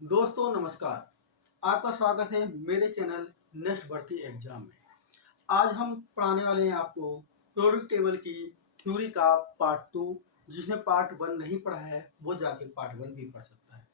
दोस्तों नमस्कार। आपका स्वागत है मेरे चैनल नेक्स्ट भर्ती एग्जाम में। आज हम पढ़ाने वाले हैं आपको प्रोडक्ट टेबल की थ्योरी का पार्ट 2। जिसने पार्ट 1 नहीं पढ़ा है वो जाके पार्ट 1 भी पढ़ सकता है।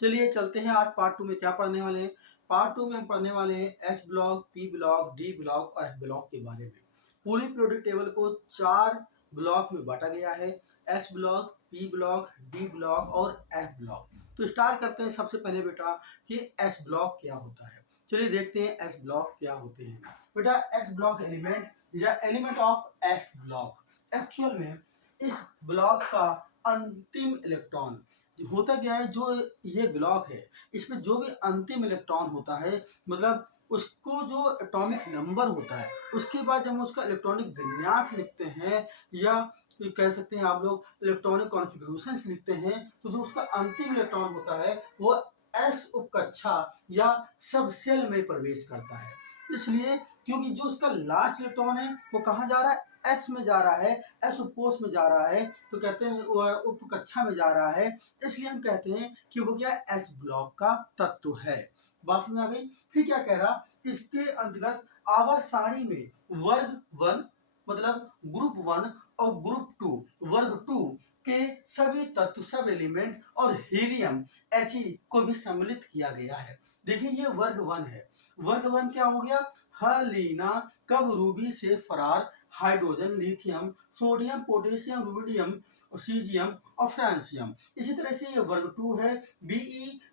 चलिए चलते हैं, आज पार्ट 2 में क्या पढ़ने वाले हैं। पार्ट 2 में हम पढ़ने वाले हैं S block, P block, D block और एफ ब्लॉक के बारे में। पूरी प्रोडक्ट टेबल को 4 ब्लॉक में बांटा गया है: S block, P block, D block और एफ ब्लॉक। तो स्टार्ट करते हैं सबसे पहले बेटा कि एस ब्लॉक क्या होता है। चलिए देखते हैं एस ब्लॉक क्या होते हैं। बेटा एस ब्लॉक एलिमेंट या element of S block actual में इस ब्लॉक का अंतिम इलेक्ट्रॉन होता क्या है। जो ये ब्लॉक है इसमें जो भी अंतिम इलेक्ट्रॉन होता है, मतलब उसको जो एटॉमिक नंबर होता है उसके बाद जब हम उसका इलेक्ट्रॉनिक विन्यास लिखते हैं या कह सकते हैं आप लोग इलेक्ट्रॉनिक कॉन्फ़िगरेशंस लिखते हैं, तो जो उसका अंतिम इलेक्ट्रॉन होता है वो एस उपकक्षा या सब सेल में प्रवेश करता है। इसलिए क्योंकि जो उसका लास्ट इलेक्ट्रॉन है वो कहाँ जा रहा है, एस में जा रहा है, एस उपकोष में जा रहा है, तो कहते हैं उपकक्षा में जा रहा है। इसलिए हम कहते हैं कि वो क्या एस ब्लॉक का तत्व है। बात में आ गई। फिर क्या कह रहा, इसके अंतर्गत आवर्त सारणी में वर्ग 1 मतलब ग्रुप 1 और ग्रुप 2 वर्ग 2 के सभी तत्व, सब एलिमेंट और हीलियम He को भी सम्मिलित किया गया है। देखिए ये वर्ग 1 है। वर्ग 1 क्या हो गया, हलीना कब रूबी से फरार, hydrogen, lithium, sodium, potassium, rubidium, caesium और फ्रांसियम। इसी तरह से ये वर्ग 2 है, Be,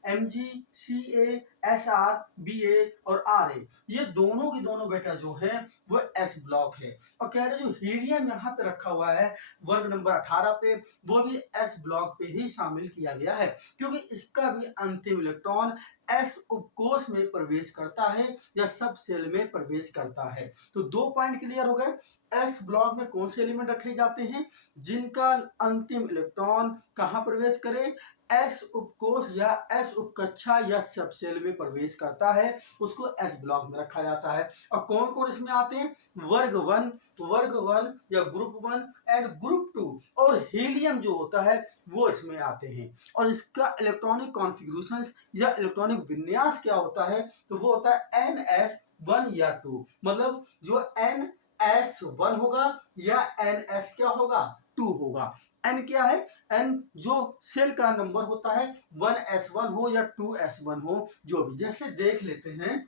Mg, Ca, Sr, Ba और Ra। ये दोनों की दोनों बेटा जो है वो एस ब्लॉक है। और कह रहे जो हीलियम यहाँ पे रखा हुआ है वर्ग नंबर 18 पे, वो भी एस ब्लॉक पे ही शामिल किया गया है, क्योंकि इसका भी अंतिम इलेक्ट्रॉन एस उपकोष में प्रवेश करता है या सब सेल में प्रवेश करता है। तो 2 पॉइंट क्लियर हो गए। एस ब्लॉक में कौन से एलिमेंट रखे जाते हैं, जिनका अंतिम इलेक्ट्रॉन कहां प्रवेश करे, एस उपकोष या एस उपकक्षा या सब सेल में प्रवेश करता है, उसको एस ब्लॉक में रखा जाता है। और कौन कौन इसमें आते हैं, वर्ग 1 या ग्रुप 1 एंड ग्रुप 2 और हीलियम जो होता है वो इसमें आते हैं। और इसका इलेक्ट्रॉनिक कॉन्फ़िगरेशन या इलेक्ट्रॉनिक विन्यास क्या होता है, तो वो होता है NS1 या 2। मतलब जो NS1 होगा या NS क्या होगा, 2 होगा। N क्या है, N जो सेल का नंबर होता है 1s1 हो या 2s1 हो, जो भी। जैसे देख लेते हैं,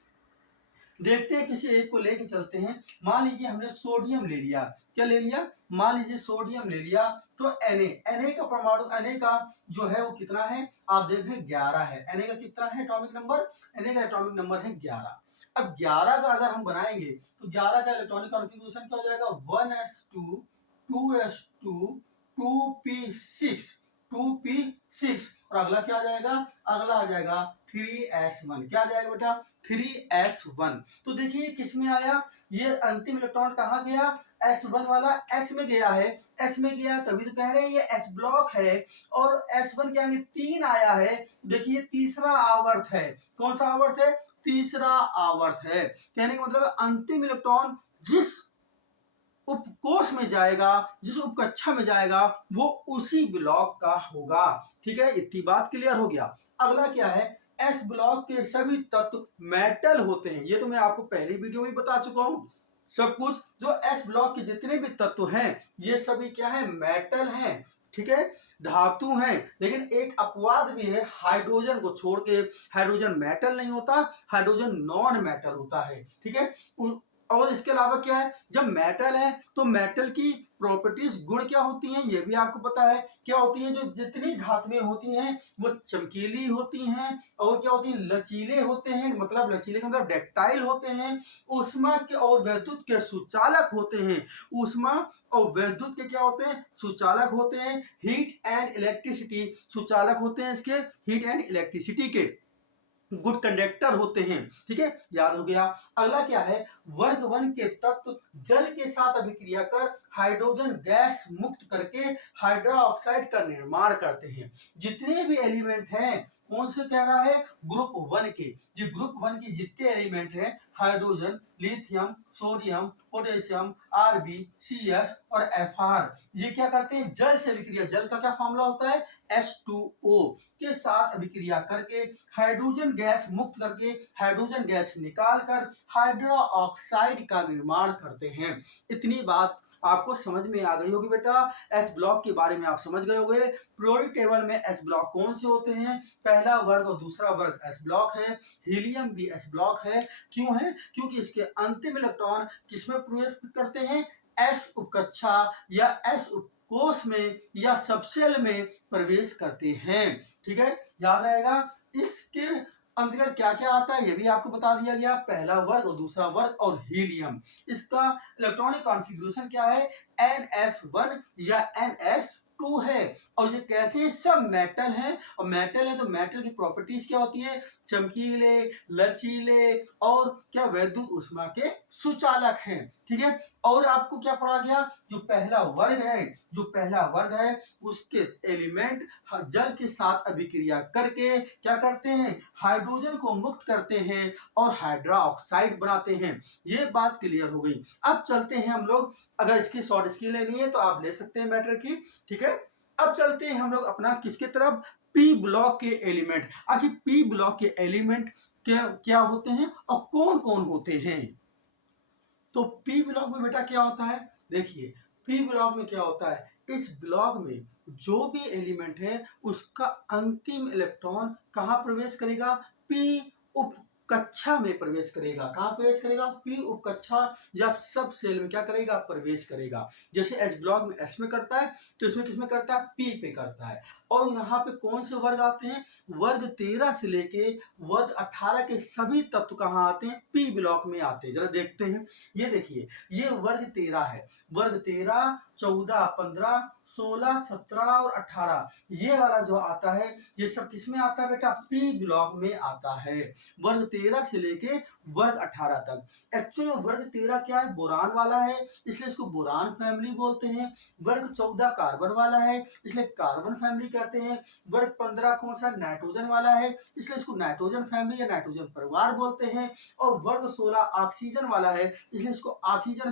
देखते हैं किसी एक को लेके चलते हैं। मान लीजिए हमने सोडियम ले लिया, क्या ले लिया, मान लीजिए सोडियम ले लिया, तो Na का परमाणु, Na का जो है वो कितना है, आप देख रहे हैं 11 है। Na का कितना है एटॉमिक नंबर, Na का एटॉमिक नंबर है 11। अब 11 का अगर हम बनाएंगे तो 11 का इलेक्ट्रॉनिक कॉन्फ़िगरेशन क्या हो जाएगा, 1s2 2s2 2p6 2p6 और अगला क्या आ जाएगा, अगला आ जाएगा 3s1। क्या आ जाएगा बेटा, 3s1। तो देखिए किस में आया, ये अंतिम इलेक्ट्रॉन कहाँ गया, s1 वाला s में गया है। s में गया तभी तो कह रहे हैं ये s ब्लॉक है। और s1 क्या 3 आया है। देखिए तीसरा आवर्त है, कौन सा आवर्त है, तीसरा आवर्त है। कहने का मतलब अंतिम इलेक्ट्रॉन जिस उपकोष में जाएगा, जिस उपकक्षा में जाएगा, वो उसी ब्लॉक का होगा। ठीक है, इतनी बात क्लियर हो गया। अगला क्या है, एस ब्लॉक के सभी तत्व मेटल होते हैं। ये तो मैं आपको पहली वीडियो में बता चुका हूं। सब कुछ जो एस ब्लॉक के जितने भी तत्व हैं ये सभी क्या है, मेटल हैं। ठीक है, धातु हैं। लेकिन एक अपवाद भी है, हाइड्रोजन को छोड़ के। हाइड्रोजन मेटल नहीं होता, हाइड्रोजन नॉन मेटल होता है। ठीक है, और इसके अलावा क्या है, जब मेटल है तो मेटल की प्रॉपर्टीज, गुण क्या होती हैं ये भी आपको पता है। क्या होती हैं, जो जितनी धातुएं होती हैं वो चमकीली होती हैं और क्या होती हैं, लचीले होते हैं। मतलब लचीले का मतलब डक्टाइल होते हैं। ऊष्मा के और वैद्युत के सुचालक होते हैं। ऊष्मा और वैद्युत के क्या होते हैं, सुचालक होते हैं। हीट एंड इलेक्ट्रिसिटी सुचालक होते हैं इसके, हीट एंड इलेक्ट्रिसिटी के गुड कंडक्टर होते हैं। ठीक है, याद हो गया। अगला क्या है, वर्ग 1 के तत्व जल के साथ अभिक्रिया कर हाइड्रोजन गैस मुक्त करके हाइड्रोक्साइड का निर्माण करते हैं। जितने भी एलिमेंट हैं कौन से कह रहा है, ग्रुप 1 के। ये ग्रुप 1 के जितने एलिमेंट हैं, hydrogen, lithium, sodium, potassium, Rb, Cs और एफआर, ये क्या करते हैं, जल से अभिक्रिया, जल का क्या फॉर्मूला होता है, H2O के साथ अभिक्रिया करके हाइड्रोजन गैस मुक्त करके हाइड्रोजन गैस निकाल कर हाइड्रो ऑक्साइड का निर्माण करते हैं। इतनी बात आपको समझ में आ गई होगी बेटा। एस ब्लॉक के बारे में आप समझ गए होंगे। पीरियोडिक टेबल में एस ब्लॉक कौन से होते हैं, पहला वर्ग और दूसरा वर्ग एस ब्लॉक है, हीलियम भी एस ब्लॉक है। क्यों है, क्योंकि इसके अंतिम इलेक्ट्रॉन किसमें प्रवेश करते हैं, एस उपकक्षा या एस उपकोष में या सबसेल में प्रवेश करते हैं। ठीक है, याद रहेगा। इसके अंतर्गत क्या क्या आता है ये भी आपको बता दिया गया, पहला वर्ग और दूसरा वर्ग और हीलियम। इसका इलेक्ट्रॉनिक कॉन्फ़िगरेशन क्या है, NS1 या NS2 है। और ये कैसे, सब मेटल है, और मेटल है तो मेटल की प्रॉपर्टीज क्या होती है, चमकीले, लचीले और क्या वैद्युत ऊष्मा के सुचालक हैं। ठीक है, और आपको क्या पढ़ा गया, जो पहला वर्ग है उसके एलिमेंट जल के साथ अभिक्रिया करके क्या करते हैं, हाइड्रोजन को मुक्त करते हैं और हाइड्रा ऑक्साइड बनाते हैं। ये बात क्लियर हो गई। अब चलते हैं हम लोग, अगर इसकी शॉर्ट स्की लेनी है तो आप ले सकते हैं मैटर की। ठीक है, अब चलते हैं हम लोग अपना किसके तरफ, पी ब्लॉक के एलिमेंट। आखिर पी ब्लॉक के एलिमेंट क्या क्या होते हैं और कौन कौन होते हैं। तो पी ब्लॉक में बेटा क्या होता है, देखिए पी ब्लॉक में क्या होता है, इस ब्लॉक में जो भी एलिमेंट है उसका अंतिम इलेक्ट्रॉन कहाँ प्रवेश करेगा, पी उप कक्षा में प्रवेश करेगा। कहाँ प्रवेश करेगा, पी उप कक्षा या सब सेल में क्या करेगा, प्रवेश करेगा। जैसे एस ब्लॉक में एस में करता है तो इसमें किसमें करता है, पी पे करता है। और यहाँ पे कौन से वर्ग आते हैं, वर्ग 13 से लेके वर्ग 18 के सभी तत्व कहाँ आते हैं, पी ब्लॉक में आते हैं। जरा देखते हैं, ये देखिए ये वर्ग 13 है, वर्ग 13, 14, 15, 16, 17 और 18, ये वाला जो आता है ये सब किस में आता है बेटा, पी ब्लॉक में आता है। वर्ग 13 से लेके वर्ग 18 तक। एक्चुअली वर्ग 13 क्या है, बोरान वाला है इसलिए इसको बोरान फैमिली बोलते हैं। वर्ग 14 कार्बन वाला है इसलिए कार्बन फैमिली कहते हैं। वर्ग 15 कौन सा, नाइट्रोजन वाला है इसलिए इसको नाइट्रोजन फैमिली या नाइट्रोजन परिवार बोलते हैं। और वर्ग 16 ऑक्सीजन वाला है इसलिए इसको ऑक्सीजन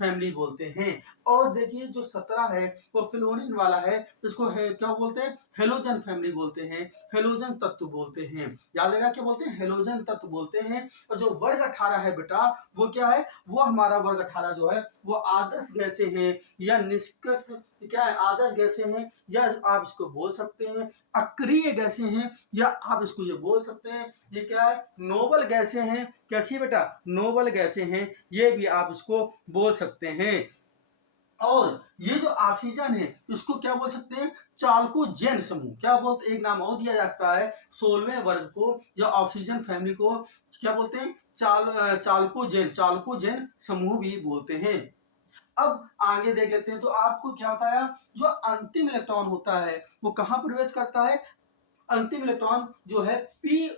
फैमिली बोलते हैं। और देखिए जो 17 है वो फ्लोरीन वाला है, इसको है क्या बोलते हैं, हेलोजन फैमिली बोलते हैं, हेलोजन तत्व बोलते हैं। याद रहेगा क्या बोलते हैं, हेलोजन तत्व बोलते हैं। और जो वर्ग 18 है बेटा वो क्या है, वो हमारा वर्ग 18 जो है वो आदर्श गैसें हैं या निष्कर्ष क्या है, आदर्श गैसें हैं, या आप इसको बोल सकते हैं अक्रिय गैसें हैं, या आप इसको ये बोल सकते हैं ये क्या है, नोबल गैसें हैं। कैसी है बेटा, नोबल गैसें हैं, ये भी आप इसको बोल सकते हैं। और ये जो ऑक्सीजन है इसको क्या बोल सकते हैं, चालकोजेन समूह, क्या बोलते, एक नाम और दिया जाता है 16वें वर्ग को या ऑक्सीजन फैमिली को क्या बोलते हैं, चालकोजेन समूह भी बोलते हैं। अब आगे देख लेते हैं, तो आपको क्या बताया, जो अंतिम इलेक्ट्रॉन होता है वो कहाँ प्रवेश करता है, अंतिम इलेक्ट्रॉन जो है पी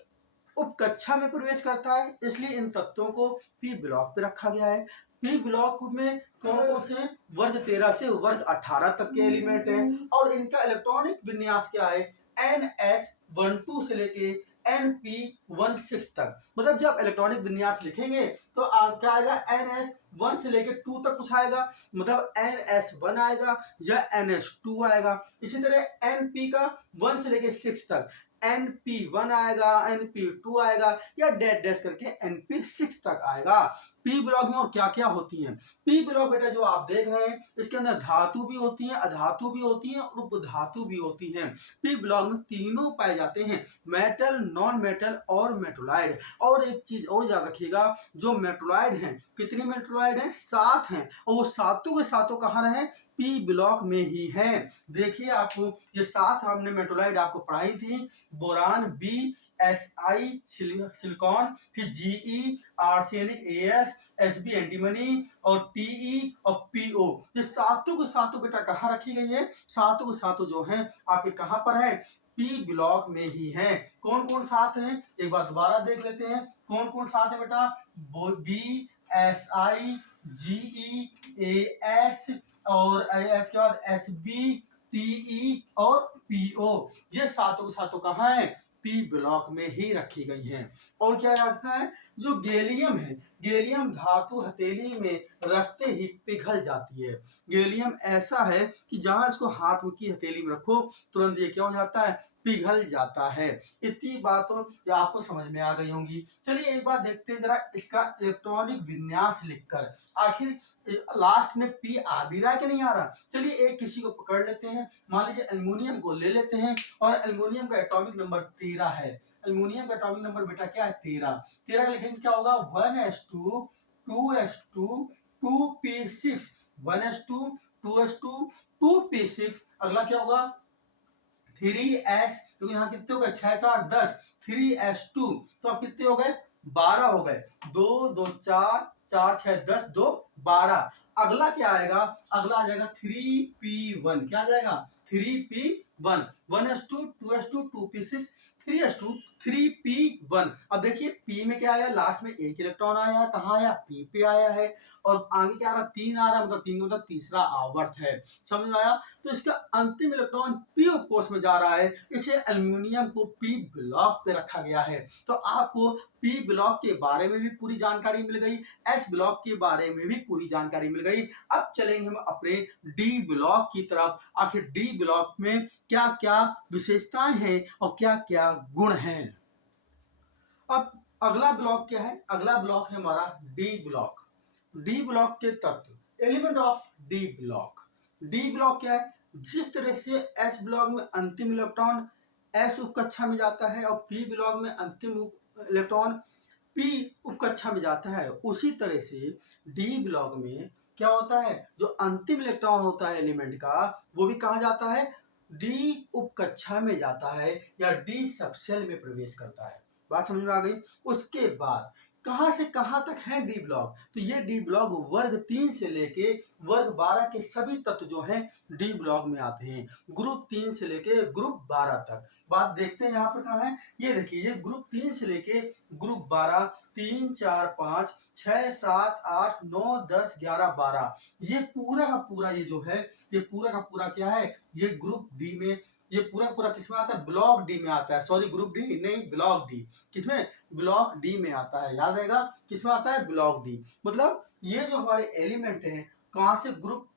उपकक्षा में प्रवेश करता है, इसलिए इन तत्वों को पी ब्लॉक पे रखा गया है। पी ब्लॉक में कौन कौन से, वर्ग 13 से वर्ग 18 तक के एलिमेंट हैं। और इनका इलेक्ट्रॉनिक विन्यास क्या है, NS12 से लेके NP16 तक। मतलब जब इलेक्ट्रॉनिक विन्यास लिखेंगे तो क्या आएगा, NS1 से लेके 2 तक कुछ आएगा, मतलब NS1 आएगा या NS2 आएगा। इसी तरह NP का 1 से लेके 6 तक NP1 आएगा, NP2 आएगा या डैश डैश करके NP6 तक आएगा। पी ब्लॉक में और क्या क्या होती हैं, पी ब्लॉक बेटा जो आप देख रहे हैं इसके अंदर धातु भी होती है, अधातु भी होती है और उपधातु भी होती हैं। पी ब्लॉक में तीनों पाए जाते हैं, मेटल, नॉन मेटल और मेटोलाइड। और एक चीज और याद रखिएगा, जो मेटोलाइड हैं, कितनी मेटोलाइड हैं, 7 हैं, और वो सातों के सातों कहाँ रहे, पी ब्लॉक में ही हैं। देखिए आपको ये 7 हमने मेटोलाइड आपको पढ़ाई थी, बोरान बी, Si सिलिकॉन, फिर Ge arsenic As, Sb antimony और Te और Po, ये सातों को सातों बेटा कहाँ रखी गई है, सातों को सातों जो हैं आपके कहाँ पर है, पी ब्लॉक में ही हैं। कौन कौन साथ हैं, एक बार दोबारा देख लेते हैं, कौन कौन साथ है बेटा, बी, Si, Ge, As और एस के बाद Sb, Te और Po, ये सातों के सातों कहाँ है, पी ब्लॉक में ही रखी गई हैं। और क्या रखना है, जो गैलियम है, गैलियम धातु हथेली में रखते ही पिघल जाती है। गैलियम ऐसा है कि जहां इसको हाथ की हथेली में रखो तुरंत ये क्या हो जाता है, पिघल जाता है। इतनी बातों ये आपको समझ में आ गई होंगी। चलिए एक बार देखते हैं जरा इसका इलेक्ट्रॉनिक विन्यास लिखकर, आखिर लास्ट में पी आ भी रहा है कि नहीं आ रहा। चलिए एक किसी को पकड़ लेते हैं, मान लीजिए एल्युमिनियम को ले लेते हैं और एल्युमिनियम का एटॉमिक नंबर 13 है। एल्युमिनियम का एटॉमिक नंबर बेटा क्या है, 13। 13 लिखेंगे क्या होगा, 1s2 2s2 2p6, 1s2 2s2 2p6। अगला क्या होगा 3s, क्योंकि यहाँ कितने हो गए 6 4 10, 3s2 तो अब कितने हो गए 12 हो गए, 2 2 4 4 6 10 2 12। अगला क्या आएगा, अगला आ जाएगा 3p1, क्या आ जाएगा 3p1, 1s2 2s2 2p6 3s2 3p1। अब देखिए p में क्या आया, लास्ट में एक इलेक्ट्रॉन आया, कहाँ आया p पे आया है, और आगे क्या आ रहा 3 आ रहा, मतलब 3 का मतलब तीसरा आवर्त है। समझ में आया। तो इसका अंतिम इलेक्ट्रॉन p उपकोष में जा रहा है, इसे एल्युमिनियम को p ब्लॉक पे रखा गया है। तो आपको p ब्लॉक के बारे में भी पूरी जानकारी मिल गई, s ब्लॉक के बारे में भी पूरी जानकारी मिल गई। अब चलेंगे हम अपने d ब्लॉक की तरफ। आखिर d ब्लॉक में क्या क्या विशेषताएं हैं और क्या क्या गुण हैं। अब अगला ब्लॉक क्या है, अगला ब्लॉक है हमारा डी ब्लॉक। डी ब्लॉक के तत्व, element of D block. D block क्या है, जिस तरह से एस ब्लॉक में अंतिम इलेक्ट्रॉन एस उप कक्षा में जाता है और पी ब्लॉक में अंतिम इलेक्ट्रॉन पी उप कक्षा में जाता है, उसी तरह से डी ब्लॉक में क्या होता है, जो अंतिम इलेक्ट्रॉन होता है एलिमेंट का, वो भी कहा जाता है डी उप कक्षा में जाता है या डी सबसेल में प्रवेश करता है। बात समझ में आ गई। उसके बाद कहां से कहां तक है डी ब्लॉक, तो ये डी ब्लॉक वर्ग 3 से लेके वर्ग 12 के सभी तत्व जो हैं डी ब्लॉक में आते हैं, ग्रुप 3 से लेके ग्रुप 12 तक। बात देखते हैं यहाँ पर कहाँ है, ये देखिए ये ग्रुप 3 से लेके ग्रुप 12, 3 4 5 6 7 8 9 10 11 12, ये पूरा का पूरा ये जो है, ये पूरा का पूरा क्या है, ये ग्रुप डी में, ये पूरा पूरा किसमें आता है, ब्लॉक डी में आता है। सॉरी ग्रुप डी नहीं, ब्लॉक डी, किसमें, ब्लॉक डी में आता है। याद रहेगा किसमें आता है, ब्लॉक डी। मतलब ये जो हमारे एलिमेंट हैं कहां से, ग्रुप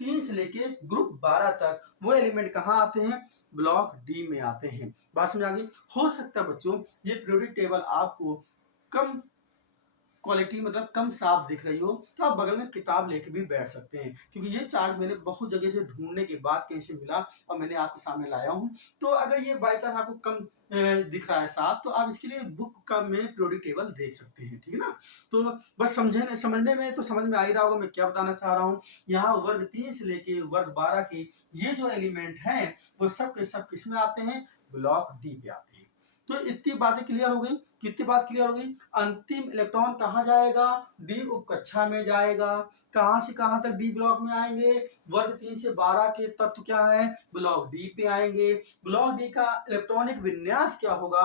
3 से लेके ग्रुप 12 तक, वो एलिमेंट कहां आते हैं, ब्लॉक डी में आते हैं। बात समझ आ गई। हो सकता है बच्चों ये पीरियोडिक टेबल आपको कम क्वालिटी मतलब कम साफ दिख रही हो, तो आप बगल में किताब लेके भी बैठ सकते हैं, क्योंकि ये चार्ट मैंने बहुत जगह से ढूंढने के बाद कहीं से मिला और मैंने आपके सामने लाया हूँ। तो अगर ये बाई चांस आपको कम दिख रहा है साफ, तो आप इसके लिए बुक का में पीरियोडिक टेबल देख सकते हैं, ठीक है ना। तो बस समझने में तो समझ में आ ही रहा होगा मैं क्या बताना चाह रहा हूँ। यहाँ वर्ग 3 से लेके वर्ग 12 के ये जो एलिमेंट हैं वो सब के सब किस में आते हैं, ब्लॉक डी पे आते हैं। तो इतनी बातें क्लियर हो गई, कितनी बात क्लियर हो गई। अंतिम इलेक्ट्रॉन कहाँ जाएगा, डी उप कक्षा में जाएगा। कहां से कहां तक डी ब्लॉक में आएंगे, वर्ग 3 से 12 के तत्व क्या है, ब्लॉक डी पे आएंगे। ब्लॉक डी का इलेक्ट्रॉनिक विन्यास क्या होगा,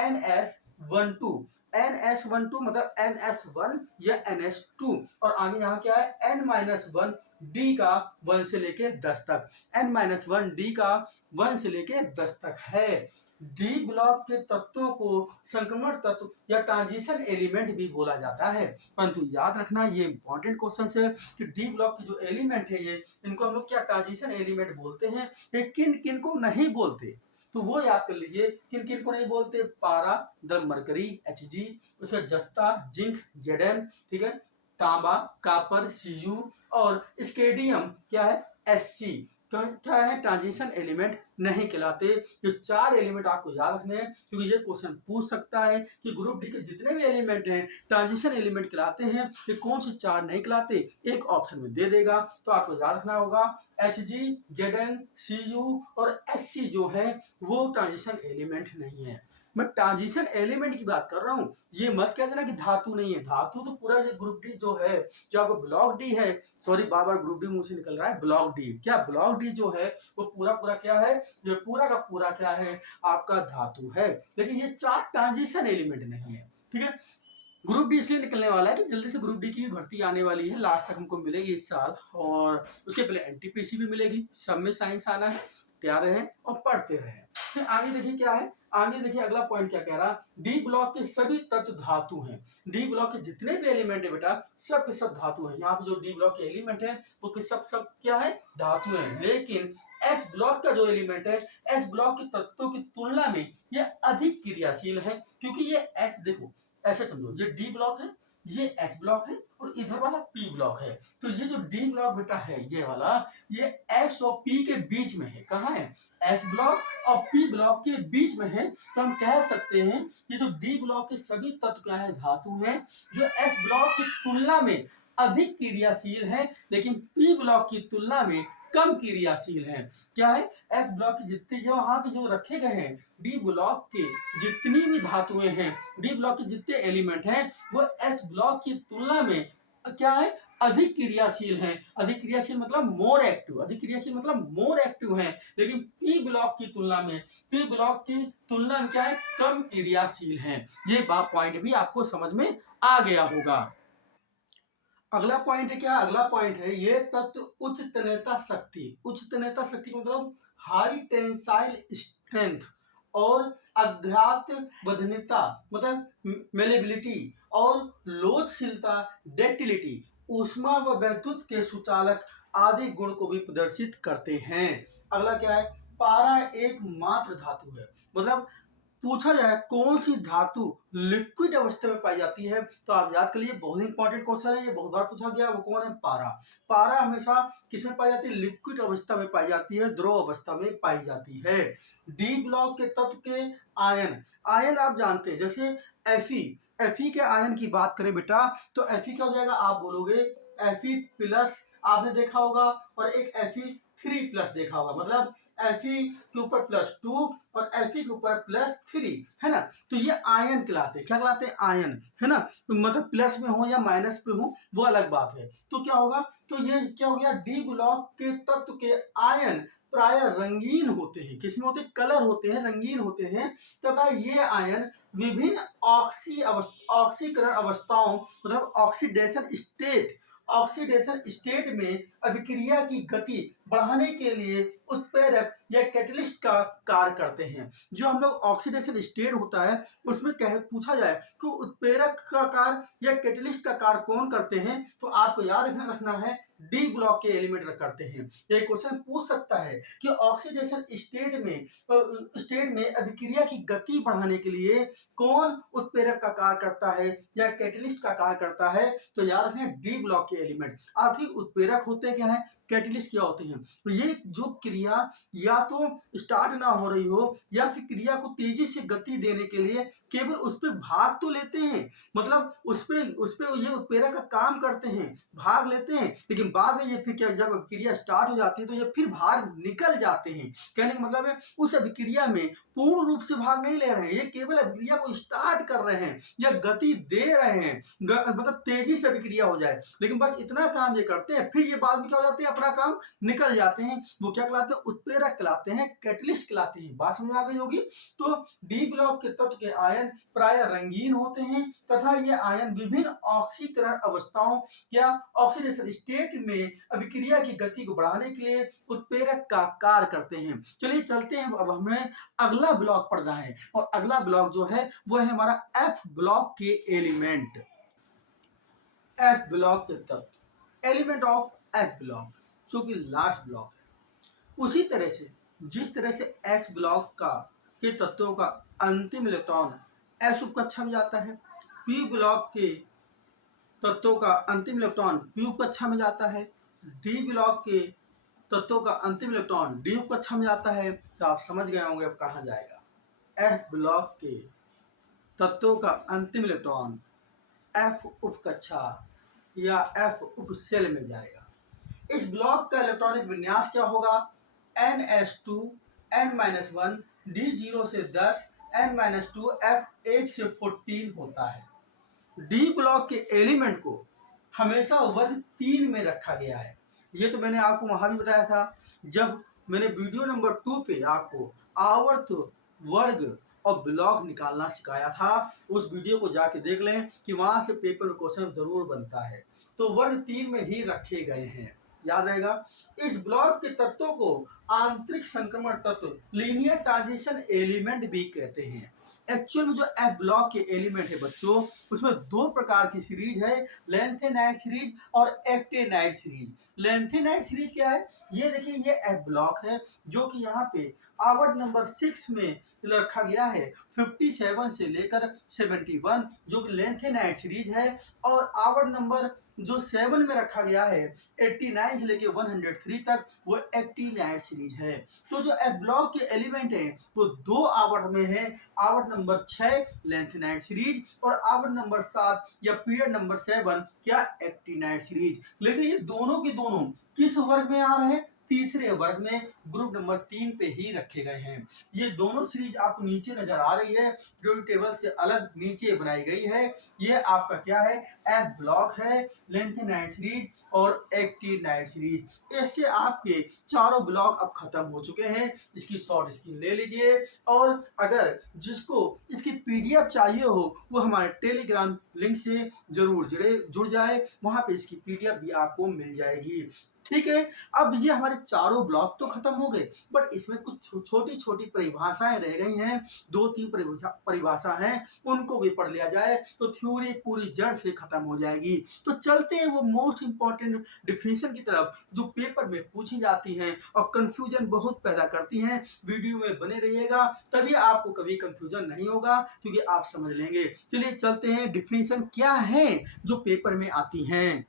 NS12, NS12 मतलब NS1 या NS2, और आगे यहाँ क्या है N-1 डी का 1 से लेके 10 तक, N-1 डी का 1 से लेके 10 तक है। डी ब्लॉक के तत्वों को संक्रमण तत्व या ट्रांजिशन एलिमेंट भी बोला जाता है। परंतु याद रखना ये इंपॉर्टेंट क्वेश्चन है कि डी ब्लॉक के जो एलिमेंट है ये, इनको हम लोग क्या ट्रांजिशन एलिमेंट बोलते हैं, ये किन किन को नहीं बोलते, तो वो याद कर लीजिए किन किन को नहीं बोलते, पारा, द्रव मरकरी Hg, उसका जस्ता, जिंक Zn, ठीक है, तांबा, कापर Cu, और स्केडियम क्या है Sc, क्या है ट्रांजिशन एलिमेंट नहीं कहलाते। ये 4 एलिमेंट आपको याद रखने हैं, क्योंकि ये क्वेश्चन पूछ सकता है कि ग्रुप डी के जितने भी एलिमेंट हैं ट्रांजिशन एलिमेंट कहलाते हैं, ये कौन से 4 नहीं कहलाते, एक ऑप्शन में दे देगा। तो आपको याद रखना होगा Hg, Zn, Cu और Sc जो है वो ट्रांजिशन एलिमेंट नहीं है। मैं ट्रांजिशन एलिमेंट की बात कर रहा हूँ, ये मत कह देना कि धातु नहीं है, धातु तो पूरा ये ग्रुप डी जो है, जो आपको ब्लॉक डी है, सॉरी बार बार ग्रुप डी मुंह से निकल रहा है, ब्लॉक डी, क्या ब्लॉक डी जो है वो पूरा पूरा क्या है, ये पूरा का पूरा क्या है, आपका धातु है। लेकिन ये 4 ट्रांजिशन एलिमेंट नहीं है, ठीक है। ग्रुप डी इसलिए निकलने वाला है कि जल्दी से ग्रुप डी की भी भर्ती आने वाली है, लास्ट तक हमको मिलेगी इस साल, और उसके पहले एनटीपीसी भी मिलेगी, सब में साइंस आना है। तैयार रहें और पढ़ते रहें। फिर आगे देखिए क्या है, आगे देखिए अगला पॉइंट क्या कह रहा है, डी ब्लॉक के सभी तत्व धातु हैं। डी ब्लॉक के जितने भी एलिमेंट है बेटा सब के सब धातु हैं। यहाँ पे जो डी ब्लॉक के एलिमेंट है वो के सब सब क्या है, धातु हैं। लेकिन एस ब्लॉक का जो एलिमेंट है, एस ब्लॉक के तत्वों की तुलना में ये अधिक क्रियाशील है, क्योंकि ये एस, देखो ऐसे समझो, ये डी ब्लॉक है, ये एस ब्लॉक है और इधर वाला पी ब्लॉक है। तो ये जो डी ब्लॉक बेटा है ये वाला, ये एस और पी के बीच में है। कहाँ है, एस ब्लॉक और पी ब्लॉक के बीच में है। तो हम कह सकते हैं ये जो डी ब्लॉक के सभी तत्व क्या है, धातु हैं, जो एस ब्लॉक की तुलना में अधिक क्रियाशील है, लेकिन पी ब्लॉक की तुलना में कम क्रियाशील है। क्या है, एस ब्लॉक के जितने जो यहाँ पे जो रखे गए हैं, डी ब्लॉक के जितनी भी धातुएं हैं, डी ब्लॉक के जितने एलिमेंट हैं, वो एस ब्लॉक की तुलना में क्या है, अधिक क्रियाशील हैं। अधिक क्रियाशील मतलब मोर एक्टिव, अधिक क्रियाशील मतलब मोर एक्टिव हैं। लेकिन पी ब्लॉक की तुलना में, पी ब्लॉक की तुलना में क्या है, कम क्रियाशील हैं। ये बात पॉइंट भी आपको समझ में आ गया होगा। अगला पॉइंट है क्या, अगला पॉइंट है ये तत्व उच्च तन्यता शक्ति। उच्च तन्यता शक्ति मतलब हाई टेंसाइल स्ट्रेंथ और अघात बंधनीयता मतलब मेलेबिलिटी और लोचशीलता डक्टिलिटी, ऊष्मा व वैद्युत के सुचालक आदि गुण को भी प्रदर्शित करते हैं। अगला क्या है, पारा एकमात्र धातु है। मतलब पूछा जाए कौन सी धातु लिक्विड अवस्था में पाई जाती है, तो आप याद कर लीजिए, बहुत इंपॉर्टेंट क्वेश्चन है, ये बहुत बार पूछा गया। वो कौन है, पारा। पारा हमेशा किसमें पाई जाती है, लिक्विड अवस्था में पाई जाती है, द्रव अवस्था में पाई जाती है। डी ब्लॉक के तत्व के आयन, आयन आप जानते हैं, जैसे Fe, Fe के आयन की बात करें बेटा, तो Fe क्या हो जाएगा, आप बोलोगे Fe प्लस, आपने देखा होगा, और एक Fe3 प्लस देखा होगा। मतलब Fe के ऊपर +2 और Fe के ऊपर +3 है ना। तो ये आयन कहलाते हैं, क्या कहलाते हैं, आयन, है ना। तो मतलब प्लस में हो या माइनस में हो वो अलग बात है। तो क्या होगा, तो ये क्या हो गया, डी ब्लॉक के तत्व के आयन प्राय रंगीन होते हैं। किसमें होते हैं, कलर होते हैं, रंगीन होते हैं, तथा ये आयन विभिन्न ऑक्सीकरण अवस्थाओं मतलब ऑक्सीडेशन स्टेट में अभिक्रिया की गति बढ़ाने के लिए उत्प्रेरक या कैटलिस्ट का कार्य करते हैं। जो हम लोग ऑक्सीडेशन स्टेट होता है उसमें पूछा जाए कि उत्प्रेरक का कार्य या कैटलिस्ट का कार्य कौन करते हैं, तो आपको याद रखना है डी ब्लॉक के एलिमेंट करते हैं। एक क्वेश्चन पूछ सकता है कि ऑक्सीडेशन स्टेट में अभिक्रिया की गति बढ़ाने के लिए कौन उत्प्रेरक का कार्य करता है या कैटलिस्ट का कार्य करता है, तो याद रखें डी ब्लॉक के एलिमेंट। आखिर उत्प्रेरक होते क्या है, कैटलिस्ट क्या होते हैं, तो ये जो क्रिया या तो स्टार्ट ना हो रही हो या फिर क्रिया को तेजी से गति देने के लिए केवल उस पर भाग तो लेते हैं, मतलब उस पे ये उत्प्रेरक का काम करते हैं, भाग लेते हैं, लेकिन बाद में ये फिर क्या, जब अभिक्रिया स्टार्ट हो जाती है तो ये फिर भाग निकल जाते हैं। कहने का मतलब है उस अभिक्रिया में पूर्ण रूप से भाग नहीं ले रहे हैं, ये केवल अभिक्रिया को स्टार्ट कर रहे हैं या गति दे रहे हैं, मतलब तेजी से अभिक्रिया हो जाए, लेकिन बस इतना काम ये करते हैं, फिर ये बाद में क्या हो जाते हैं, अपना काम निकल जाते हैं। वो क्या कहलाते हैं, उत्प्रेरक कहलाते हैं, कैटलिस्ट कहलाते हैं। बात समझ आ गई होगी। तो डी ब्लॉक के तत्व के आयन प्राय रंगीन होते हैं तथा ये आयन विभिन्न ऑक्सीकरण अवस्थाओं या ऑक्सीडेशन स्टेट में अभिक्रिया की गति को बढ़ाने के लिए उत्प्रेरक का कार्य करते हैं। चलिए चलते हैं, अब हमें अगला ब्लॉक पढ़ना है, और अगला ब्लॉक जो है वो है हमारा एफ ब्लॉक के एलिमेंट। एफ ब्लॉक के तत्व, एलिमेंट ऑफ एफ ब्लॉक, जो कि लास्ट ब्लॉक है। उसी तरह से जिस तरह से एस ब्लॉक का के तत्वों का अंतिम इलेक्ट्रॉन एस उपकक्षा में जाता है, पी ब्लॉक के तत्वों का अंतिम इलेक्ट्रॉन पी उपकक्षा में जाता है, डी ब्लॉक के तत्वों का अंतिम इलेक्ट्रॉन डी उपकक्षा में जाता है, तो आप समझ गए होंगे अब कहाँ जाएगा। एफ ब्लॉक के तत्वों का अंतिम इलेक्ट्रॉन एफ उपकक्षा या एफ उपसेल में जाएगा। इस ब्लॉक का इलेक्ट्रॉनिक विन्यास क्या होगा, NS2 N-1 D0 से 10 N-2 F8 से 14 होता है। डी ब्लॉक के एलिमेंट को हमेशा वर्ग 3 में रखा गया है। ये तो मैंने आपको वहां भी बताया था जब मैंने वीडियो नंबर 2 पे आपको आवर्त वर्ग और ब्लॉक निकालना सिखाया था। उस वीडियो को जाके देख लें कि वहां से पेपर में क्वेश्चन जरूर बनता है। तो वर्ग 3 में ही रखे गए हैं। याद रहेगा। इस ब्लॉक के तत्वों को आंतरिक संक्रमण तत्व लीनियर ट्रांजिशन एलिमेंट भी कहते हैं। एक्चुअल में जो एफ ब्लॉक के एलिमेंट है बच्चों, उसमें दो प्रकार की सीरीज है, लेंथेनाइड सीरीज और एक्टेनाइड सीरीज। लेंथेनाइड सीरीज क्या है, ये देखिए ये एफ ब्लॉक है जो कि यहाँ पे आवर्त नंबर 6 में रखा गया है 57 से लेकर 71 जो कि लेंथेनाइड सीरीज है, और आवर्त नंबर जो 7 में रखा गया है 89 से लेकर 103 तक वो एक्टिनाइड सीरीज है। तो जो एफ ब्लॉक के एलिमेंट है वो दो आवर्त में है, आवर्त नंबर 6 लेंथेनाइड सीरीज और आवर्त नंबर 7 या पीरियड नंबर 7 क्या एक्टिनाइड सीरीज। लेकिन ये दोनों के दोनों किस वर्ग में आ रहे हैं, तीसरे वर्ग में, ग्रुप नंबर 3 पे ही रखे गए हैं। ये दोनों सीरीज आपको नीचे नजर आ रही है जो टेबल से अलग नीचे बनाई गई है। ये आपका क्या है, एफ ब्लॉक है, लेंथेनाइड सीरीज और एक्टिनाइड सीरीज। ऐसे आपके चारों ब्लॉक अब खत्म हो चुके हैं। इसकी शॉर्ट स्क्रीन ले लीजिए, और अगर जिसको इसकी पीडीएफ चाहिए हो वो हमारे टेलीग्राम लिंक से जरूर जुड़ जाए, वहां पे इसकी पीडीएफ भी आपको मिल जाएगी। ठीक है, अब ये हमारे चारों ब्लॉक तो खत्म हो गए, बट इसमें कुछ छोटी छोटी परिभाषाएं रह गई हैं। 2-3 परिभाषा हैं, उनको भी पढ़ लिया जाए तो थ्योरी पूरी जड़ से खत्म हो जाएगी। तो चलते हैं वो मोस्ट इंपॉर्टेंट डिफिनेशन की तरफ जो पेपर में पूछी जाती हैं और कंफ्यूजन बहुत पैदा करती हैं। वीडियो में बने रहिएगा, तभी आपको कभी कंफ्यूजन नहीं होगा, क्योंकि आप समझ लेंगे। चलिए चलते हैं डिफिनेशन क्या है जो पेपर में आती हैं।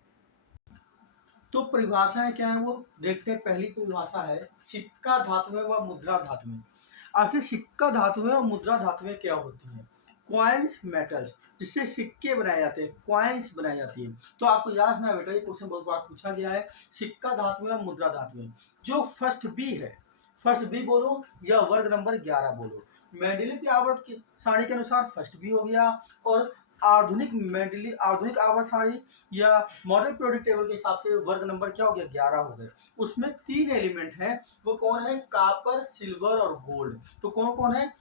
तो परिभाषाएं क्या है वो देखते हैं। पहली परिभाषा है सिक्का धातुएं व मुद्रा धातुएं। आखिर सिक्का धातुएं और मुद्रा धातुएं क्या होती हैं? कॉइन्स मेटल्स, जिससे सिक्के बनाए जाते हैं, कॉइन्स बनाई जाती हैं। तो आपको याद रखना बेटा, ये क्वेश्चन बहुत बार पूछा गया है। सिक्का धातुएं और मुद्रा धातुएं, जो फर्स्ट बी है, फर्स्ट बी बोलो या वर्ग नंबर 11 बोलो। मेंडेलिव की आवर्त की सारणी के अनुसार फर्स्ट बी हो गया, और आधुनिक आवर्त सारणी या मॉडर्न पीरियोडिक टेबल के हिसाब से वर्ग नंबर क्या हो गया, 11 हो गए। उसमें 3 एलिमेंट हैं, वो कौन है, कापर, सिल्वर और गोल्ड। तो कौन कौन है,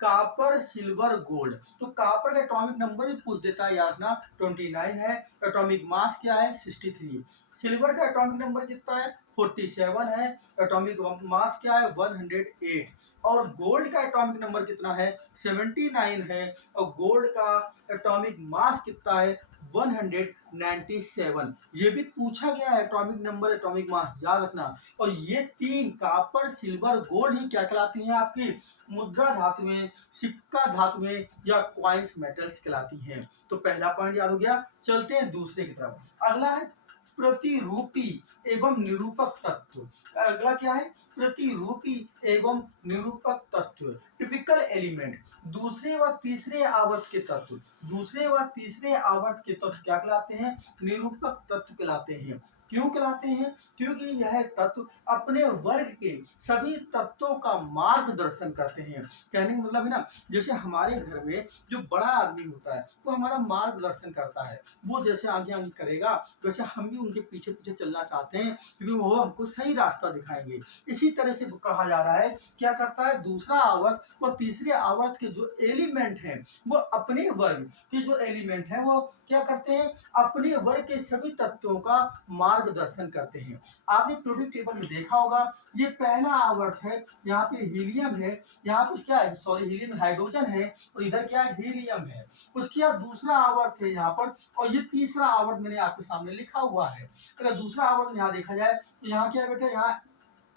कापर सिल्वर गोल्ड। तो कापर का एटॉमिक नंबर भी पूछ देता है, याद रखना 29 है। एटॉमिक मास क्या है, 63। सिल्वर का एटॉमिक नंबर कितना है, 47 है। एटॉमिक मास क्या है, 108। और गोल्ड का एटॉमिक नंबर कितना है, 79 है। और गोल्ड का एटॉमिक मास कितना है, 197। ये भी पूछा गया है, एटॉमिक नंबर एटॉमिक मास याद रखना। और ये 3 कापर सिल्वर गोल्ड ही क्या कहलाती हैं, आपकी मुद्रा धातुएं, सिक्का धातुएं या कॉइन्स मेटल्स कहलाती हैं। तो पहला पॉइंट याद हो गया। चलते हैं दूसरे की तरफ। अगला है प्रतिरूपी एवं निरूपक तत्व। अगला क्या है, प्रतिरूपी एवं निरूपक तत्व। टिपिकल एलिमेंट, दूसरे व तीसरे आवर्त के तत्व, दूसरे व तीसरे आवर्त के तत्व क्या कहलाते हैं, निरूपक तत्व कहलाते हैं। क्यों कहलाते हैं, क्योंकि यह तत्व अपने वर्ग के सभी तत्वों का मार्गदर्शन करते हैं। कहने का मतलब है ना, जैसे हमारे घर में जो बड़ा आदमी होता है वो हमारा मार्गदर्शन करता है, वो जैसे आगे आगे करेगा वैसे हम भी उनके पीछे पीछे चलना चाहते हैं, क्योंकि वो हमको सही रास्ता दिखाएंगे। इसी तरह से कहा जा रहा है, क्या करता है, दूसरा आवर्त व तीसरे आवर्त के जो एलिमेंट हैं वो अपने वर्ग के जो एलिमेंट हैं वो क्या करते हैं, अपने वर्ग के सभी तत्वों का मार्गदर्शन करते हैं। आपने पीरियोडिक टेबल में देखा होगा, ये पहला आवर्त है, यहाँ पे हीलियम है, यहाँ पे क्या है, सॉरी हीलियम हाइड्रोजन है, और इधर क्या है, हीलियम है। उसके बाद दूसरा आवर्त है यहाँ पर, और ये तीसरा आवर्त मैंने आपके सामने लिखा हुआ है। अगर दूसरा आवर्त यहाँ देखा जाए तो यहाँ क्या है बेटा, यहाँ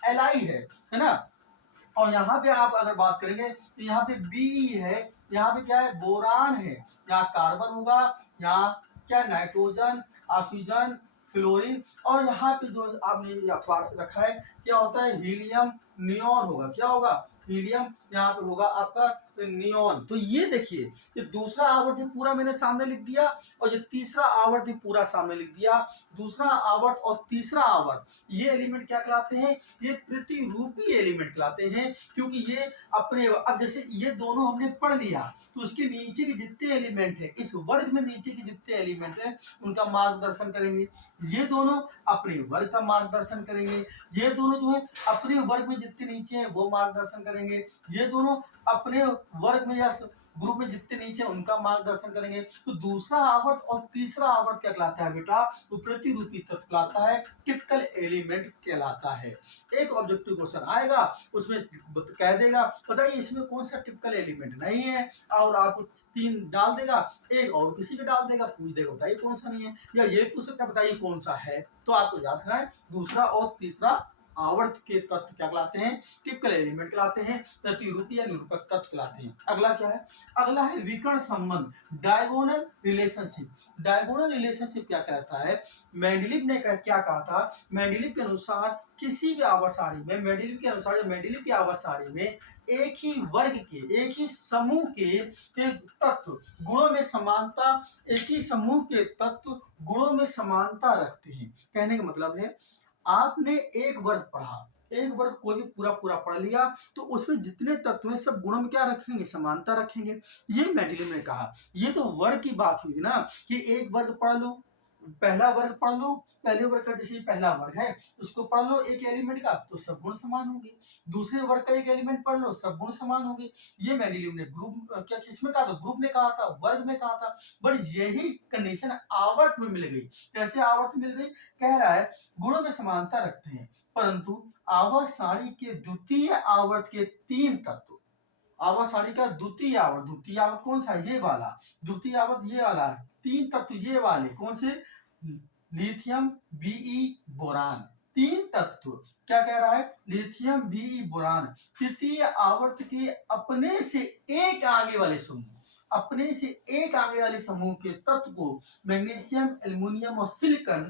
Li है ना। और यहाँ पे आप अगर बात करेंगे तो यहाँ पे बी है, यहाँ पे क्या है, बोरान है, यहाँ कार्बन होगा, यहाँ क्या, नाइट्रोजन, ऑक्सीजन, फ्लोरीन, और यहाँ पे जो आपने रखा है क्या होता है, हीलियम, नियॉन होगा। क्या होगा, हीलियम, यहाँ पे होगा आपका नियॉन। तो ये देखिए, ये दूसरा आवर्त भी पूरा मैंने सामने लिख दिया, और ये तीसरा आवर्त भी पूरा सामने लिख दिया। दूसरा आवर्त और तीसरा आवर्त ये एलिमेंट क्या कहलाते हैं, ये प्रतिरूपी एलिमेंट कहलाते हैं, क्योंकि ये अपने, अब जैसे ये दोनों हमने पढ़ लिया तो उसके नीचे के जितने एलिमेंट है, इस वर्ग में नीचे के जितने एलिमेंट है उनका मार्गदर्शन करेंगे। ये दोनों अपने वर्ग का मार्गदर्शन करेंगे, ये दोनों जो है अपने वर्ग में जितने नीचे हैं वो मार्गदर्शन करेंगे, ये दोनों अपने वर्ग में या ग्रुप में जितने नीचे उनका मार्गदर्शन करेंगे। तो दूसरा आवर्त और तीसरा आवर्त क्या कहलाता है बेटा, वो प्रतिरूपी तत्व कहलाता है, टिपिकल एलिमेंट कहलाता है। एक ऑब्जेक्टिव क्वेश्चन आएगा, उसमें कह देगा बताइए इसमें कौन सा टिपिकल एलिमेंट नहीं है, और आपको 3 डाल देगा, एक और किसी का डाल देगा, पूछ देगा बताइए कौन सा नहीं है, या ये पूछ सकता है बताइए कौन सा है। तो आपको याद रखना है दूसरा और तीसरा आवर्त के तत्व क्या कहलाते हैं, टिपिकल एलिमेंट कहलाते हैं, प्रतिरूपी या निरूपक तत्व कहलाते हैं। अगला क्या है, अगला है विकर्ण संबंध, डायगोनल रिलेशनशिप। डायगोनल रिलेशनशिप क्या कहता है, मेंडलीव ने क्या कहा था, मेंडलीव के अनुसार किसी भी आवर्त सारणी में, मेंडलीव के अनुसार मेंडलीव की आवर्त सारणी में एक ही वर्ग के, एक ही समूह के तत्व गुणों में समानता, एक ही समूह के तत्व गुणों में समानता रखते हैं। कहने का मतलब है आपने एक वर्ग पढ़ा, एक वर्ग कोई भी पूरा पूरा पढ़ लिया, तो उसमें जितने तत्व हैं सब गुणों में क्या रखेंगे, समानता रखेंगे। ये मेंडलीव ने कहा। ये तो वर्ग की बात हुई ना, कि एक वर्ग पढ़ लो, पहला वर्ग पढ़ लो, पहले वर्ग का जैसे पहला वर्ग है उसको पढ़ लो एक एलिमेंट का, तो सब गुण समान होंगे। दूसरे वर्ग का एक एलिमेंट पढ़ लो, सब गुण समान होंगे। ये मेंडलीव ने ग्रुप क्या किसमें कहा था, ग्रुप में कहा था, वर्ग में कहा था। बट यही कंडीशन आवर्त में मिल गई। कैसे आवर्त मिल गई, कह रहा है गुणों में समानता रखते हैं, परंतु आवर्त सारणी के द्वितीय आवर्त के 3 तत्व, आवर्त सारणी का द्वितीय आवर्त कौन सा, ये वाला द्वितीय आवर्त, ये वाला 3 तत्व, ये वाले कौन से, लिथियम बीई बोरान। 3 तत्व क्या कह रहा है, लिथियम बीई बोरान तृतीय आवर्त के अपने से एक आगे वाले समूह, अपने से एक आगे वाले समूह के तत्व को मैग्नीशियम, एल्युमिनियम और सिलिकॉन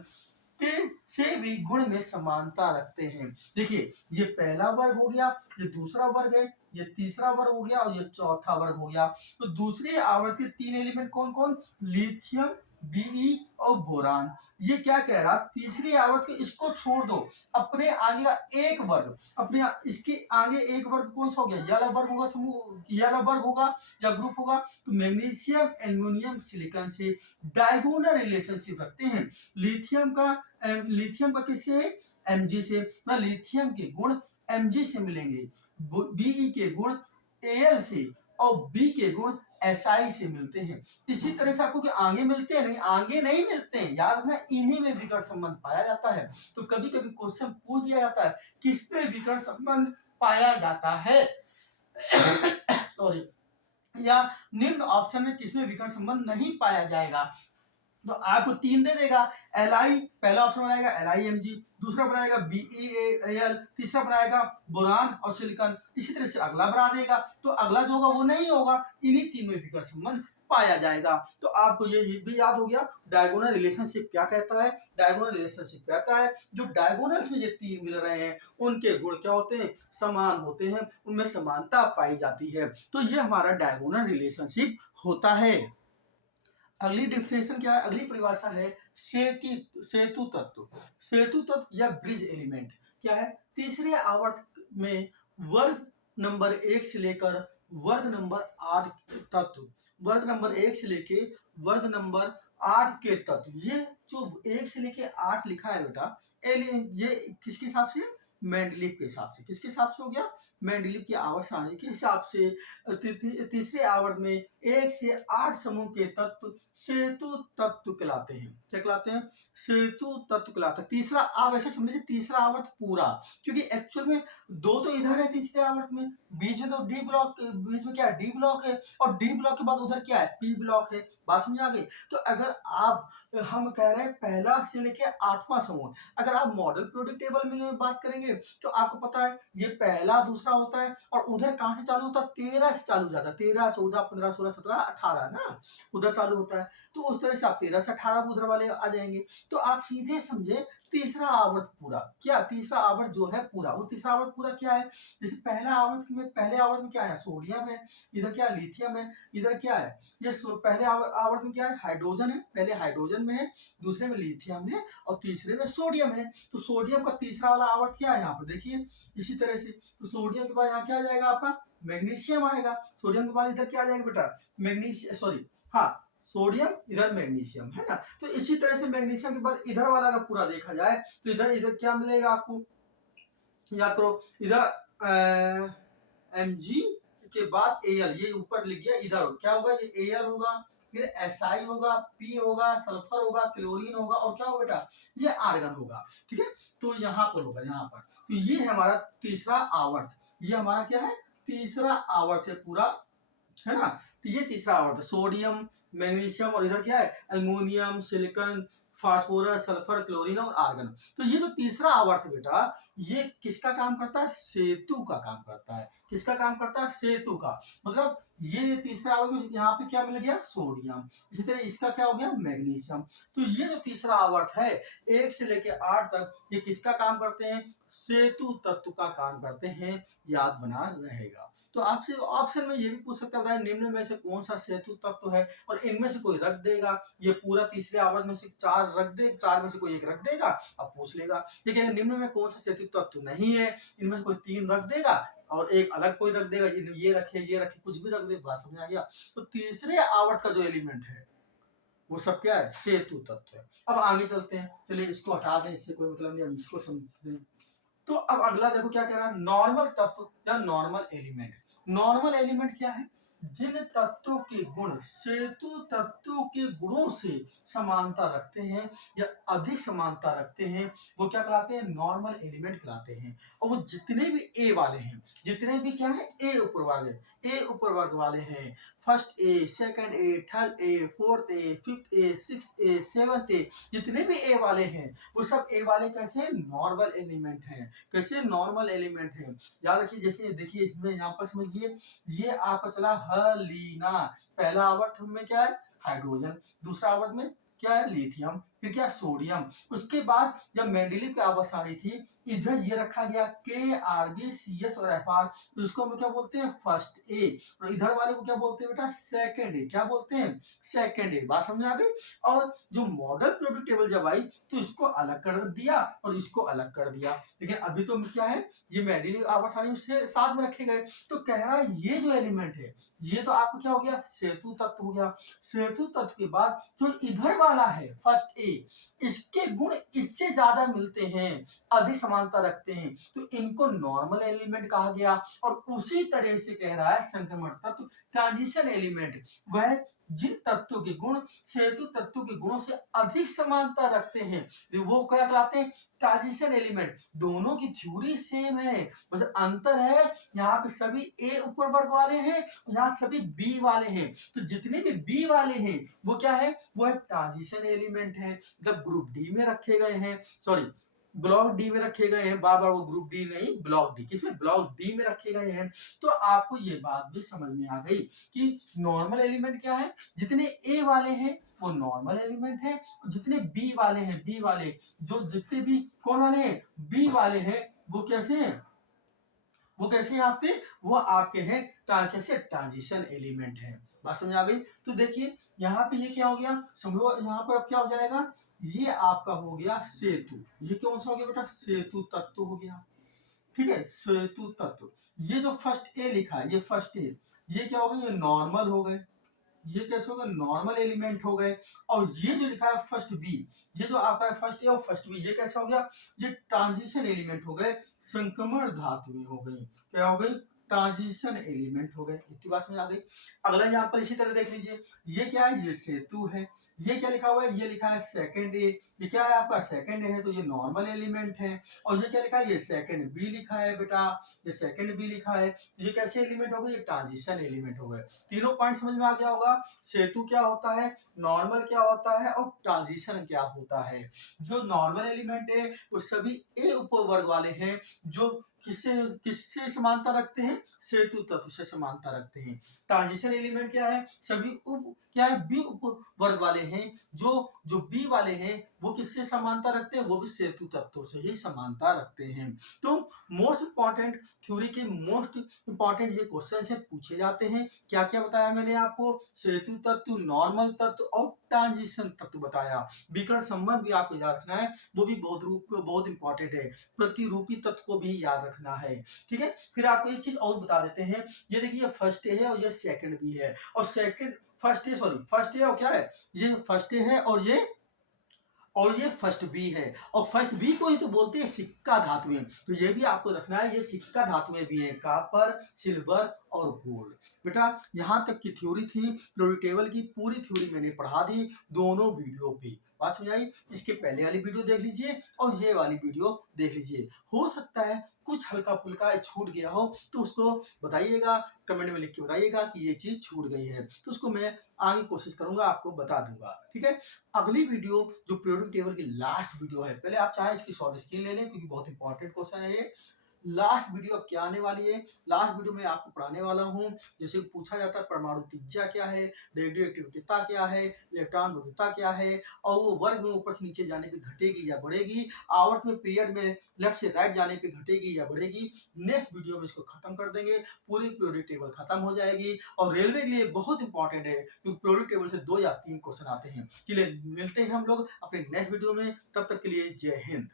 के से भी गुण में समानता रखते हैं। देखिए ये पहला वर्ग हो गया, ये दूसरा वर्ग है, ये तीसरा वर्ग हो गया, और ये चौथा वर्ग हो गया। तो दूसरे आवर्त के 3 एलिमेंट कौन कौन, लिथियम, बीई और बोरान। ये क्या कह रहा, तीसरी आवर्त के इसको छोड़ दो, अपने आगे का एक वर्ग, अपने इसके आगे एक वर्ग कौन सा हो गया, ये वाला वर्ग होगा, समूह ये वाला वर्ग होगा या ग्रुप होगा। तो मैग्नीशियम, एल्युमिनियम, सिलिकॉन से डायगोनल रिलेशनशिप रखते हैं। लिथियम का किससे, Mg से, ना लिथियम के गुण Mg से मिलेंगे, Be के गुण Al से, और B के गुण Si से मिलते हैं। इसी तरह से आपको आगे मिलते हैं नहीं, आगे नहीं मिलते हैं, याद रखना इन्हीं में विकर्ण संबंध पाया जाता है। तो कभी कभी क्वेश्चन पूछ दिया जाता है किस पे विकर्ण संबंध पाया जाता है सॉरी, या निम्न ऑप्शन में किसमें विकर्ण संबंध नहीं पाया जाएगा। तो आपको 3 दे देगा, Li पहला ऑप्शन बनाएगा LiMg, दूसरा बनाएगा BeAl, तीसरा बनाएगा बोरान और सिलिकॉन, इसी तरह से अगला बना देगा। तो अगला जो होगा वो नहीं होगा, इन्हीं 3 में विकर्ण संबंध पाया जाएगा। तो आपको ये भी याद हो गया डायगोनल रिलेशनशिप क्या कहता है। डायगोनल रिलेशनशिप कहता है जो डायगोनल्स में ये 3 मिल रहे हैं उनके गुण क्या होते हैं, समान होते हैं, उनमें समानता पाई जाती है। तो ये हमारा डायगोनल रिलेशनशिप होता है। अगली डिफिनेशन क्या है, अगली परिभाषा है सेतु तत्व। सेतु तत्व या ब्रिज एलिमेंट क्या है, तीसरे आवर्त में वर्ग नंबर 1 से लेकर वर्ग नंबर 8 तत्व, वर्ग नंबर 1 से लेके वर्ग नंबर 8 के तत्व। ये जो 1 से लेके 8 लिखा है बेटा, ये किसके हिसाब से, मेंडलीव के हिसाब से। किसके हिसाब से हो गया, मेंडलीव की आवर्त सारणी के हिसाब से। तीसरे आवर्त में 1 से 8 समूह के तत्व सेतु तत्व कहलाते हैं। क्या कहलाते हैं, सेतु तत्व कहलाते हैं। तीसरा, आप ऐसे समझिए तीसरा आवर्त पूरा, क्योंकि एक्चुअल में 2 तो इधर है तीसरे आवर्त में, बीच में तो डी ब्लॉक, बीच में क्या है, डी ब्लॉक है, और डी ब्लॉक के बाद उधर क्या है, पी ब्लॉक है। बात समझ आ गई। तो अगर आप, हम कह रहे हैं पहला से लेके 8वां समूह, अगर आप मॉडल पीरियोडिक टेबल में बात करेंगे तो आपको पता है ये पहला दूसरा होता है, और उधर कहां से चालू होता है, 13 से चालू हो जाता है, 13 14 15 16 17 18 ना, उधर चालू होता है। तो उस तरह से आप 13 से 18 उधर वाले आ जाएंगे। तो आप सीधे समझे तीसरा आवर्त पूरा, क्या तीसरा आवर्त जो है पूरा, वो तीसरा आवर्त पूरा क्या है, जैसे पहला आवर्त में, पहले आवर्त में क्या है, सोडियम है, इधर क्या है, लिथियम है, इधर क्या है, ये पहले आवर्त में क्या है, हाइड्रोजन है, पहले हाइड्रोजन में है, दूसरे में लिथियम है, और तीसरे में सोडियम है। तो सोडियम का तीसरा वाला आवर्त क्या है, यहाँ पर देखिए इसी तरह से। तो सोडियम के बाद यहाँ क्या आ जाएगा आपका, मैग्नीशियम आएगा। सोडियम के बाद इधर क्या आ जाएगा बेटा, मैग्नीशियम, सॉरी हाँ, सोडियम इधर मैग्नीशियम है ना। तो इसी तरह से मैग्नीशियम के बाद इधर वाला अगर पूरा देखा जाए तो इधर इधर क्या मिलेगा आपको, याद करो, इधर Mg उसके बाद Al, ये ऊपर लिख गया, इधर क्या होगा, ये Al होगा, फिर Si होगा, P होगा, सल्फर होगा, क्लोरीन होगा, और क्या होगा बेटा, ये आर्गन होगा। ठीक है, तो यहाँ पर होगा, यहाँ पर। तो ये है हमारा तीसरा आवर्त, ये हमारा क्या है, तीसरा आवर्त है पूरा, है ना। तो ये तीसरा आवर्त है, सोडियम, मैग्नीशियम, और इधर क्या है, aluminium, silicon, phosphorus, sulphur, chlorine और आर्गन। तो ये जो तीसरा आवर्त है बेटा, ये किसका काम करता है, सेतु का काम करता है। किसका काम करता है, सेतु का। मतलब ये तीसरा आवर्त में यहाँ पे क्या मिल गया, सोडियम, इसी तरह इसका क्या हो गया, मैग्नीशियम। तो ये जो तीसरा आवर्त है 1 से लेके 8 तक, ये किसका काम करते हैं, सेतु तत्व का काम करते हैं, याद बना रहेगा। तो आपसे ऑप्शन में ये भी पूछ सकता है, निम्न में से कौन सा सेतु तत्व है, और इनमें से कोई रख देगा, ये पूरा तीसरे आवर्त में से 4 रख दे, 4 में से कोई एक रख देगा, अब पूछ लेगा। देखिए निम्न में कौन सा सेतु तत्व नहीं है, इनमें से कोई 3 रख देगा और एक अलग कोई रख देगा, ये रखे, कुछ भी रख दे, बात समझ आ गया। तो तीसरे आवर्त का जो एलिमेंट है वो सब क्या है, सेतु तत्व है। अब आगे चलते हैं, चलिए इसको हटा दें, इससे कोई मतलब नहीं, हम इसको समझते हैं। तो अब अगला देखो क्या कह रहा है, नॉर्मल तत्व या नॉर्मल एलिमेंट। नॉर्मल एलिमेंट क्या है, जिन तत्वों के गुण सेतु तत्वों के गुणों से समानता रखते हैं या अधिक समानता रखते हैं, वो क्या कहलाते हैं, नॉर्मल एलिमेंट कहलाते हैं। और वो जितने भी ए वाले हैं, जितने भी क्या है, ए उपवर्ग वाले हैं, first A, second A, third A, fourth A, fifth A, six A, seventh A, जितने भी ए वाले हैं वो सब ए वाले कैसे, नॉर्मल एलिमेंट हैं। कैसे, नॉर्मल एलिमेंट हैं। याद रखिए, जैसे देखिए इसमें यहाँ पर समझिए, ये आपका चला हलीना, पहला आवर्त में क्या है, हाइड्रोजन, दूसरा आवर्त में क्या है, लिथियम, फिर क्या, सोडियम। उसके बाद जब मेंडेलीव की आवर्त सारणी थी, इधर ये रखा गया KRB CS और FR, तो इसको हम क्या बोलते हैं, फर्स्ट ए, और इधर वाले को क्या बोलते हैं बेटा, सेकंड ए। क्या बोलते हैं, सेकंड ए। बात समझ आ गई। और जो मॉडल पीरियोडिक टेबल जब आई तो इसको अलग कर दिया और इसको अलग कर दिया, लेकिन अभी तो क्या है, ये मेंडेलीव आवर्त सारणी से साथ में रखे गए। तो कह रहा है ये जो एलिमेंट है, ये तो आपको क्या हो गया, सेतु तत्व हो गया। सेतु तत्व के बाद जो इधर वाला है फर्स्ट ए, इसके गुण इससे ज्यादा मिलते हैं, अधिक समानता रखते हैं, तो इनको नॉर्मल एलिमेंट कहा गया। और उसी तरह से कह रहा है संक्रमण तत्व, ट्रांजिशन एलिमेंट, वह जिन तत्वों के गुण सेतु तत्वों के गुणों से अधिक समानता रखते हैं, वो क्या कहलाते हैं, ट्रांजिशन एलिमेंट। दोनों की थ्योरी सेम है, बस अंतर है, यहाँ पे सभी ए उपवर्ग वाले हैं, यहाँ सभी बी वाले हैं। तो जितने भी बी वाले हैं वो क्या है, वो है ट्रांजिशन एलिमेंट है, मतलब ग्रुप डी में रखे गए हैं, सॉरी ब्लॉक डी में रखे गए हैं, बार बार वो ग्रुप डी नहीं, ब्लॉक डी, किसमें, ब्लॉक डी में रखे गए हैं। तो आपको ये बात भी समझ में आ गई कि नॉर्मल एलिमेंट क्या है, जितने ए वाले हैं वो नॉर्मल एलिमेंट है, जितने बी वाले हैं, बी वाले जो जितने भी कौन वाले हैं, बी वाले हैं, वो कैसे हैं, वो कैसे हैं आपके, वो आपके हैं कैसे, ट्रांजिशन एलिमेंट है। बात समझ आ गई। तो देखिए यहाँ पे ये क्या हो गया, समझो यहाँ पर अब क्या हो जाएगा, ये आपका हो गया सेतु, ये कौन सा हो गया बेटा, सेतु तत्व हो गया। ठीक है, सेतु तत्व। ये जो फर्स्ट ए लिखा है, ये फर्स्ट ए, ये क्या हो गया, ये नॉर्मल हो गए, ये कैसे हो गए, नॉर्मल एलिमेंट हो गए। और ये जो लिखा है फर्स्ट बी, ये जो आपका फर्स्ट ए और फर्स्ट बी, ये कैसा हो गया, ये ट्रांजिशन एलिमेंट हो गए, संक्रमण धातुएं हो गई, क्या हो गई, ट्रांजिशन एलिमेंट हो गए। इतनी बात समझ आ गई। अगला यहाँ पर इसी तरह देख लीजिए, ये क्या है, ये सेतु है, ये क्या लिखा हुआ है, ये लिखा है सेकंड ए, ये क्या है आपका, सेकंड ए है, तो ये नॉर्मल एलिमेंट है। और ये क्या लिखा है, ये सेकंड बी लिखा है बेटा, ये सेकंड बी लिखा है, ये कैसे एलिमेंट हो गए, ये ट्रांजिशन एलिमेंट हो गए। तीनों पॉइंट समझ में आ गया होगा, सेतु क्या होता है, नॉर्मल क्या होता है, और ट्रांजिशन क्या होता है। जो नॉर्मल एलिमेंट है वो सभी ए उपवर्ग वाले हैं, जो किससे किससे समानता रखते हैं, सेतु तत्व से समानता रखते हैं। ट्रांजिशन एलिमेंट क्या है, सभी उप क्या है, बी उपवर्ग वाले हैं, जो जो बी वाले हैं वो किससे समानता रखते हैं, वो भी सेतु तत्वों से ही समानता रखते हैं। तो मोस्ट इंपॉर्टेंट थ्योरी के मोस्ट इंपॉर्टेंट ये क्वेश्चन से पूछे जाते हैं। क्या क्या बताया मैंने आपको, सेतु तत्व, नॉर्मल तत्व और ट्रांजिशन तत्व बताया। विकर्ण संबंध भी आपको याद रखना है, वो भी बहुत इंपॉर्टेंट है। प्रतिरूपी तत्व को भी याद रखना है। ठीक है, फिर आपको एक चीज और बता देते हैं, ये देखिए फर्स्ट ए है और ये सेकंड भी है, और सेकंड फर्स्ट ए और क्या है, ये फर्स्ट ए है और ये फर्स्ट बी है, और फर्स्ट बी को ही तो बोलते हैं सिक्का धातुएं। तो ये भी आपको रखना है, ये सिक्का धातुएं भी है, कॉपर, सिल्वर और गोल्ड। बेटा यहाँ तक की थ्योरी थी, पीरियोडिक टेबल की पूरी थ्योरी मैंने पढ़ा दी दोनों वीडियो पे। बात समझ आई? इसके पहले वाली वीडियो देख लीजिए और ये वाली वीडियो देख लीजिए। हो सकता है कुछ हल्का फुल्का छूट गया हो तो उसको बताइएगा, कमेंट में लिख के बताइएगा कि ये चीज छूट गई है, तो उसको मैं आगे कोशिश करूंगा आपको बता दूंगा। ठीक है, अगली वीडियो जो पीरियोडिक टेबल की लास्ट वीडियो है, पहले आप चाहे इसकी शॉर्ट स्क्रीन ले लें क्योंकि बहुत इंपॉर्टेंट क्वेश्चन है ये। लास्ट वीडियो अब क्या आने वाली है, लास्ट वीडियो में आपको पढ़ाने वाला हूँ, जैसे पूछा जाता है परमाणु त्रिज्या क्या है, रेडियो एक्टिविटीता क्या है, इलेक्ट्रॉन विद्युतता क्या है, और वो वर्ग में ऊपर से नीचे जाने पे घटेगी या बढ़ेगी, आवर्त में पीरियड में लेफ्ट से राइट जाने पे घटेगी या बढ़ेगी। नेक्स्ट वीडियो में इसको खत्म कर देंगे, पूरी पीरियोडिक टेबल खत्म हो जाएगी। और रेलवे के लिए बहुत इंपॉर्टेंट है क्योंकि पीरियोडिक टेबल से 2 या 3 क्वेश्चन आते हैं। चलिए मिलते हैं हम लोग अपने नेक्स्ट वीडियो में, तब तक के लिए जय हिंद।